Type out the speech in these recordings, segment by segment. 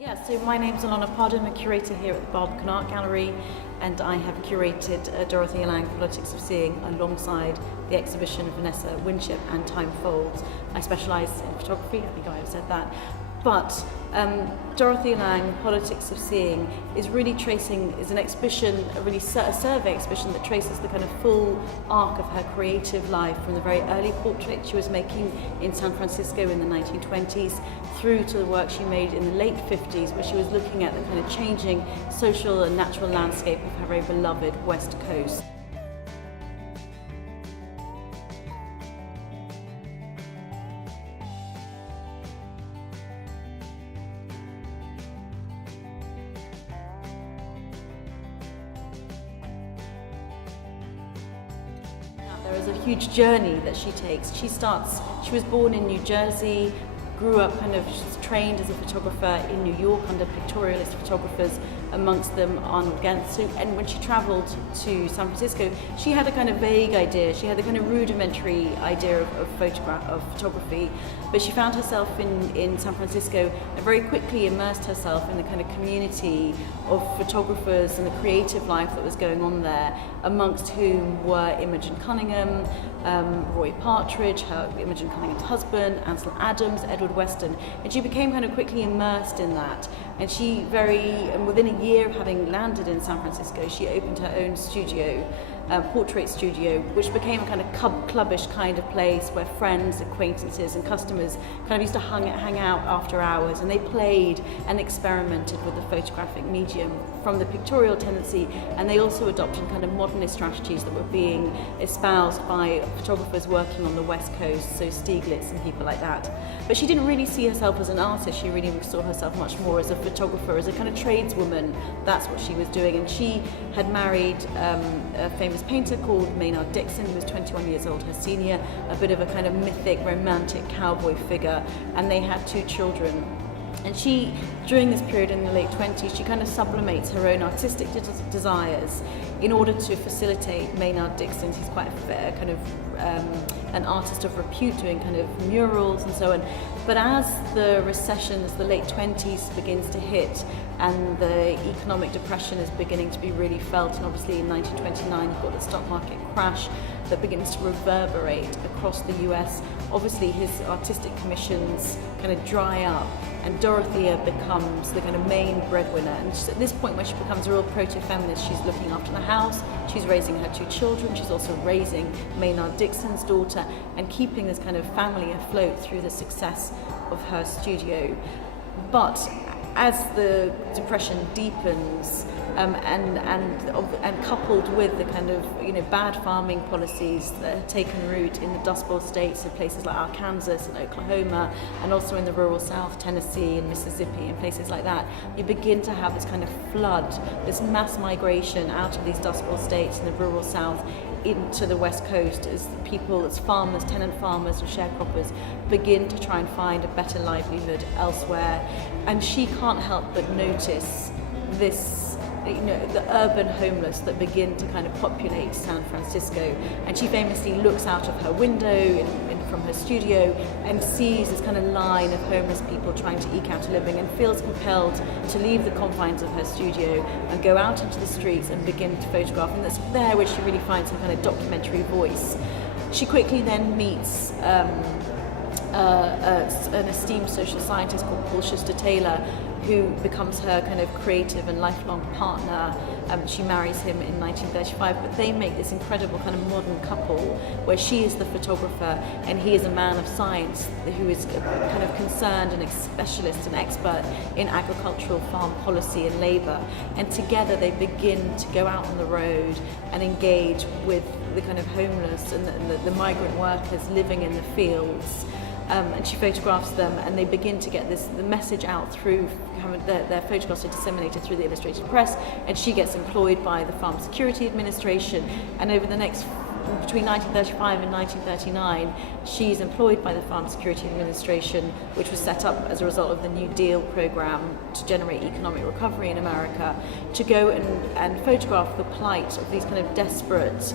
Yeah, so my name's Alona Pardo. I'm a curator here at the Barbican Art Gallery, and I have curated Dorothea Lange, Politics of Seeing, alongside the exhibition Vanessa Winship and Time Folds. I specialise in photography, I think I have said that. But Dorothea Lange, Politics of Seeing, is an exhibition, a survey exhibition that traces the kind of full arc of her creative life from the very early portrait she was making in San Francisco in the 1920s through to the work she made in the late 50s, where she was looking at the kind of changing social and natural landscape of her very beloved West Coast. There is a huge journey that she takes. She was born in New Jersey, grew up trained as a photographer in New York under pictorialist photographers, amongst them Arnold Gantz. And when she travelled to San Francisco, she had a kind of vague idea, she had a kind of rudimentary idea of photography, but she found herself in San Francisco and very quickly immersed herself in the kind of community of photographers and the creative life that was going on there, amongst whom were Imogen Cunningham, Roy Partridge, Imogen Cunningham's husband, Ansel Adams, Edward Weston, and she became kind of quickly immersed in that. And within a year of having landed in San Francisco, she opened her own studio, portrait studio, which became a kind of clubbish kind of place where friends, acquaintances and customers kind of used to hang out after hours, and they played and experimented with the photographic medium from the pictorial tendency, and they also adopted kind of modernist strategies that were being espoused by photographers working on the West Coast, so Stieglitz and people like that. But she didn't really see herself as an artist, she really saw herself much more as a photographer, as a kind of tradeswoman. That's what she was doing, and she had married a famous painter called Maynard Dixon, who was 21 years old, her senior, a bit of a kind of mythic, romantic cowboy figure, and they had 2 children. And she, during this period in the late 20s, she kind of sublimates her own artistic desires in order to facilitate Maynard Dixon's. He's quite a kind of an artist of repute, doing kind of murals and so on. But as the recession, as the late 20s begins to hit, and the economic depression is beginning to be really felt, and obviously in 1929 you've got the stock market crash that begins to reverberate across the US. Obviously his artistic commissions kind of dry up, and Dorothea becomes the kind of main breadwinner. And at this point, when she becomes a real proto-feminist, she's looking after the house, she's raising her 2 children, she's also raising Maynard Dixon's daughter, and keeping this kind of family afloat through the success of her studio. But as the depression deepens, and coupled with the kind of bad farming policies that had taken root in the Dust Bowl states of places like Arkansas and Oklahoma, and also in the rural South, Tennessee and Mississippi and places like that, you begin to have this kind of flood, this mass migration out of these Dust Bowl states in the rural South into the West Coast, as people, as farmers, tenant farmers or sharecroppers begin to try and find a better livelihood elsewhere. And she can't help but notice this, the urban homeless that begin to kind of populate San Francisco. And she famously looks out of her window from her studio and sees this kind of line of homeless people trying to eke out a living, and feels compelled to leave the confines of her studio and go out into the streets and begin to photograph. And that's there where she really finds her kind of documentary voice. She quickly then meets an esteemed social scientist called Paul Schuster Taylor, who becomes her kind of creative and lifelong partner. She marries him in 1935, but they make this incredible kind of modern couple where she is the photographer and he is a man of science who is kind of concerned and a specialist and expert in agricultural farm policy and labour. And together they begin to go out on the road and engage with the kind of homeless and the migrant workers living in the fields. And she photographs them, and they begin to get the message out through their photographs are disseminated through the Illustrated Press, and she gets employed by the Farm Security Administration. And over the next between 1935 and 1939, she's employed by the Farm Security Administration, which was set up as a result of the New Deal program to generate economic recovery in America, to go and photograph the plight of these kind of desperate,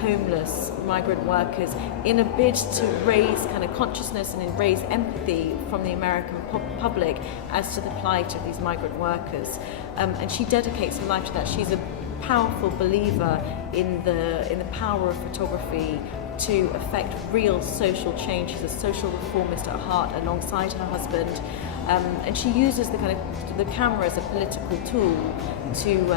homeless migrant workers in a bid to raise kind of consciousness and raise empathy from the American public as to the plight of these migrant workers. And she dedicates her life to that. She's a powerful believer in the power of photography to affect real social change. She's a social reformist at heart, alongside her husband, and she uses the camera as a political tool to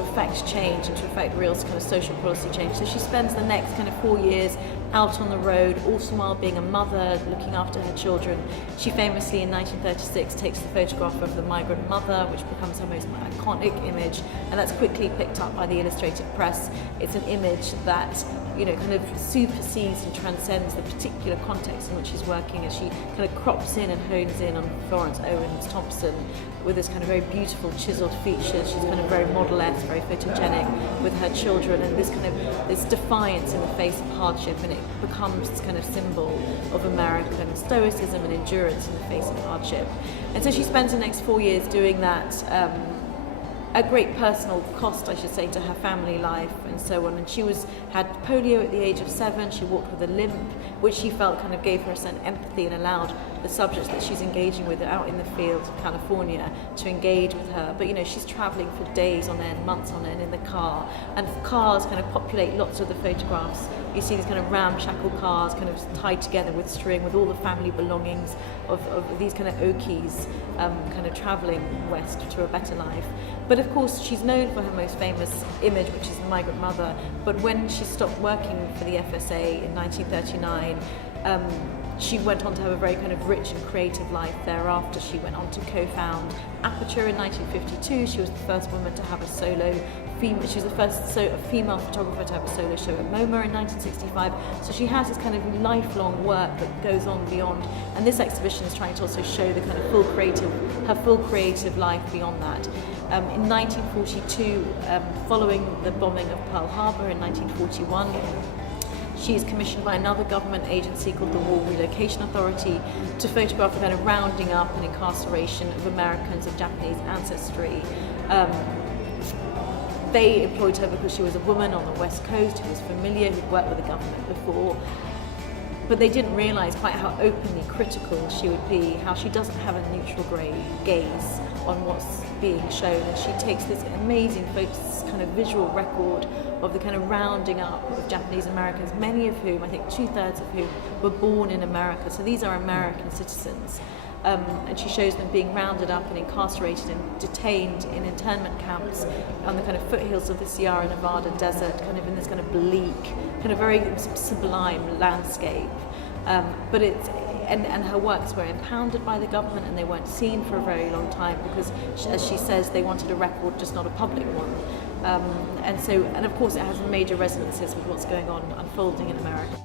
affect change and to affect real kind of social policy change. So she spends the next kind of 4 years out on the road, also while being a mother, looking after her children. She famously, in 1936, takes the photograph of the Migrant Mother, which becomes her most iconic image, and that's quickly picked up by the Illustrated Press. It's an image that, you know, kind of supersedes and transcends the particular context in which she's working, as she kind of crops in and hones in on Florence, Owen, Thompson, with this kind of very beautiful chiseled features. She's kind of very model-esque, very photogenic with her children, and this defiance in the face of hardship, and it becomes this kind of symbol of American stoicism and endurance in the face of hardship. And so she spends the next 4 years doing that, at great personal cost, I should say, to her family life and so on. And she had polio at the age of 7. She walked with a limp, which she felt kind of gave her a certain empathy and allowed the subjects that she's engaging with out in the field of California to engage with her. But, you know, she's traveling for days on end, months on end in the car, and cars kind of populate lots of the photographs. You see these kind of ramshackle cars kind of tied together with string, with all the family belongings of these kind of Okies kind of traveling west to a better life. But of course, she's known for her most famous image, which is the Migrant Mother. But when she stopped working for the FSA in 1939, she went on to have a very kind of rich and creative life thereafter. She went on to co-found Aperture in 1952. She was the first woman to have a solo female. She was the first female photographer to have a solo show at MoMA in 1965. So she has this kind of lifelong work that goes on beyond. And this exhibition is trying to also show the kind of her full creative life beyond that. In 1942, following the bombing of Pearl Harbor in 1941, she is commissioned by another government agency called the Relocation Authority to photograph the kind of rounding up and incarceration of Americans of Japanese ancestry. They employed her because she was a woman on the West Coast who was familiar, who'd worked with the government before. But they didn't realise quite how openly critical she would be, how she doesn't have a neutral gaze on what's being shown. And she takes this amazing kind of visual record of the kind of rounding up of Japanese Americans, many of whom, I think 2/3 of whom, were born in America. So these are American citizens. And she shows them being rounded up and incarcerated and detained in internment camps on the kind of foothills of the Sierra Nevada desert, kind of in this kind of bleak, kind of very sublime landscape. But and her works were impounded by the government, and they weren't seen for a very long time because, as she says, they wanted a record, just not a public one. And of course it has major resonances with what's going on unfolding in America.